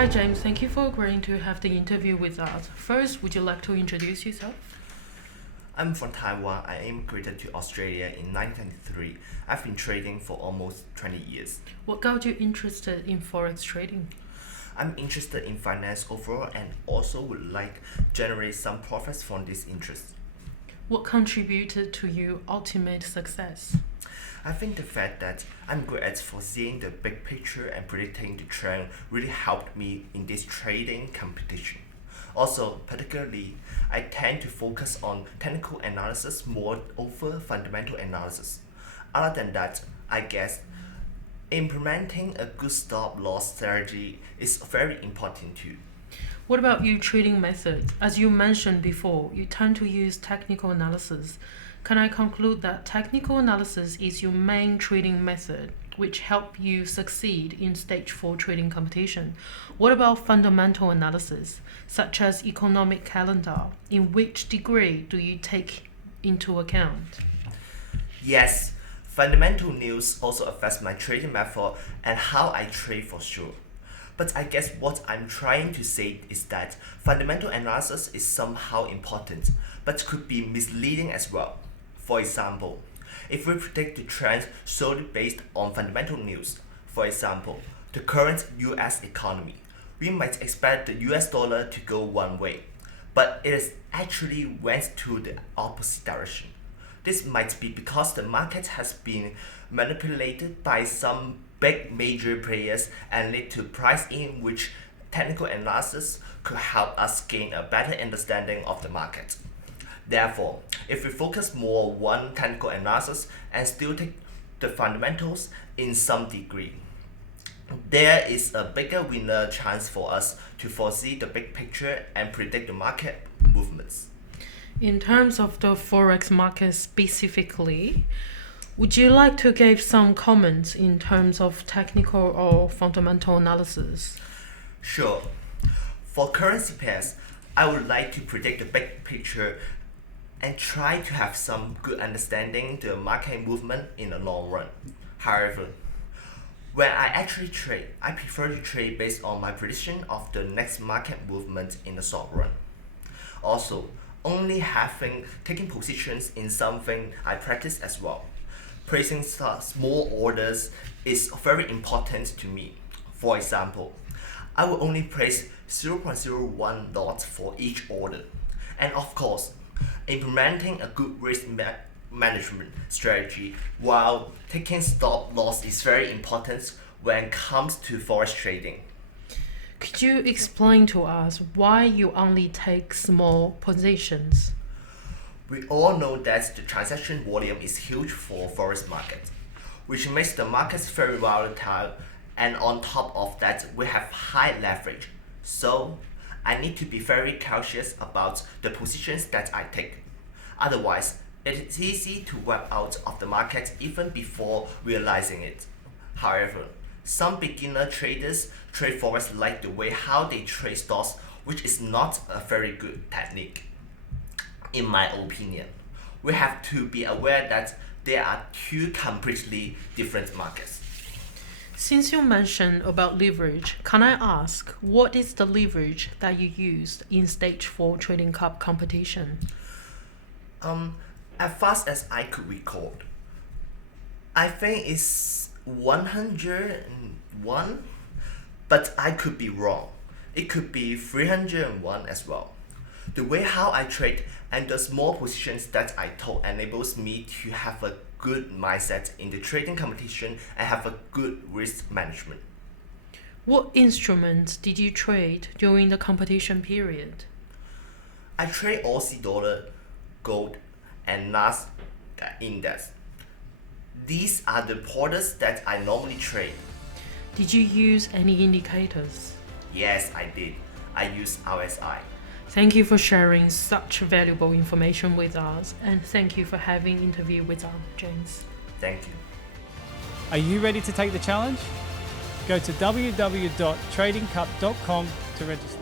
Hi James, thank you for agreeing to have the interview with us. First, would you like to introduce yourself? I'm from Taiwan. I immigrated to Australia in 1993. I've been trading for almost 20 years. What got you interested in forex trading? I'm interested in finance overall and also would like generate some profits from this interest. What contributed to your ultimate success? I think the fact that I'm good at foreseeing the big picture and predicting the trend really helped me in this trading competition. Also, particularly, I tend to focus on technical analysis more over fundamental analysis. Other than that, I guess implementing a good stop loss strategy is very important too. What about your trading methods? As you mentioned before, you tend to use technical analysis. Can I conclude that technical analysis is your main trading method, which help you succeed in stage 4 trading competition? What about fundamental analysis, such as economic calendar? In which degree do you take into account? Yes, fundamental news also affects my trading method and how I trade for sure. But I guess what I'm trying to say is that fundamental analysis is somehow important, but could be misleading as well. For example, if we predict the trend solely based on fundamental news, for example, the current US economy, we might expect the US dollar to go one way, but it is actually went to the opposite direction. This might be because the market has been manipulated by some big major players and lead to price in which technical analysis could help us gain a better understanding of the market. Therefore, if we focus more on one technical analysis and still take the fundamentals in some degree, there is a bigger winner chance for us to foresee the big picture and predict the market movements. In terms of the forex market specifically, would you like to give some comments in terms of technical or fundamental analysis? Sure. For currency pairs, I would like to predict the big picture and try to have some good understanding the market movement in the long run. However, when I actually trade, I prefer to trade based on my prediction of the next market movement in the short run. Also, only having taking positions in something I practice as well. Placing small orders is very important to me. For example, I will only place 0.01 lots for each order. And of course, implementing a good risk management strategy while taking stop loss is very important when it comes to forex trading. Could you explain to us why you only take small positions? We all know that the transaction volume is huge for forex market, which makes the markets very volatile, and on top of that we have high leverage. So I need to be very cautious about the positions that I take. Otherwise, it is easy to wipe out of the market even before realizing it. However, some beginner traders trade forex like the way how they trade stocks, which is not a very good technique. In my opinion, we have to be aware that there are two completely different markets. Since you mentioned about leverage, can I ask what is the leverage that you used in stage 4 trading cup competition? Um, as fast as I could record, I think it's 101, but I could be wrong. It could be 301 as well. The way how I trade and the small positions that I took enables me to have a good mindset in the trading competition and have a good risk management. What instruments did you trade during the competition period? I trade Aussie dollar, gold, and NASDAQ index. These are the products that I normally trade. Did you use any indicators? Yes, I did. I use RSI. Thank you for sharing such valuable information with us, and thank you for having interview with us, James. Thank you. Are you ready to take the challenge? Go to www.tradingcup.com to register.